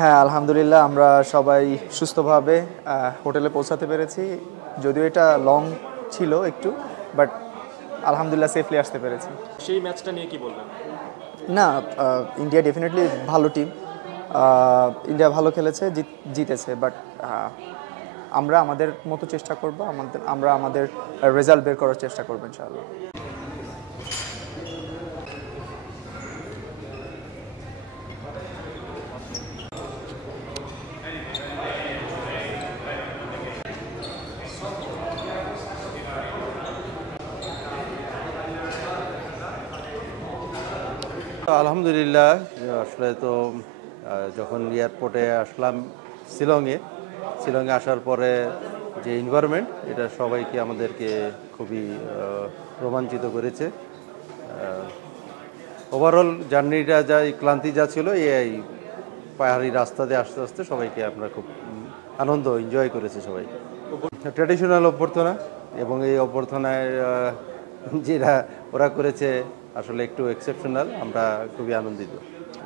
হ্যাঁ, আলহামদুলিল্লাহ আমরা সবাই সুস্থভাবে হোটেলে পৌঁছাতে পেরেছি। যদিও এটা লং ছিল একটু, বাট আলহামদুলিল্লাহ সেফলি আসতে পেরেছি। সেই ম্যাচটা নিয়ে কি বলবেন? না, ইন্ডিয়া ডেফিনেটলি ভালো টিম। ইন্ডিয়া ভালো খেলেছে, জিতেছে, বাট আমরা আমাদের মতো চেষ্টা করব, আমরা আমাদের রেজাল্ট বের করার চেষ্টা করব ইনশাআল্লাহ। আলহামদুলিল্লাহ, আসলে তো যখন এয়ারপোর্টে আসলাম শিলংয়ে আসার পরে যে এনভায়রনমেন্ট, এটা সবাইকে আমাদেরকে খুবই রোমাঞ্চিত করেছে। ওভারঅল জার্নিটা ক্লান্তি যা ছিল, এই পাহাড়ি রাস্তা দিয়ে আস্তে আস্তে সবাইকে আমরা খুব আনন্দ এনজয় করেছে সবাই। ট্র্যাডিশনাল অভ্যর্থনা, এবং এই অভ্যর্থনায় যেটা ওরা করেছে আসলে একটু এক্সেপশনাল। আমরা খুবই আনন্দিত।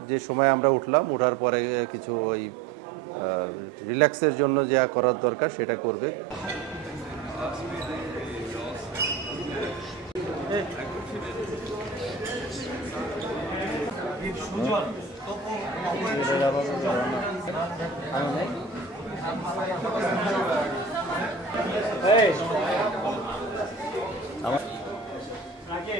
যে সময় আমরা ওঠার পরে কিছু ওই রিল্যাক্সের জন্য যা করার দরকার সেটা করবে। আগে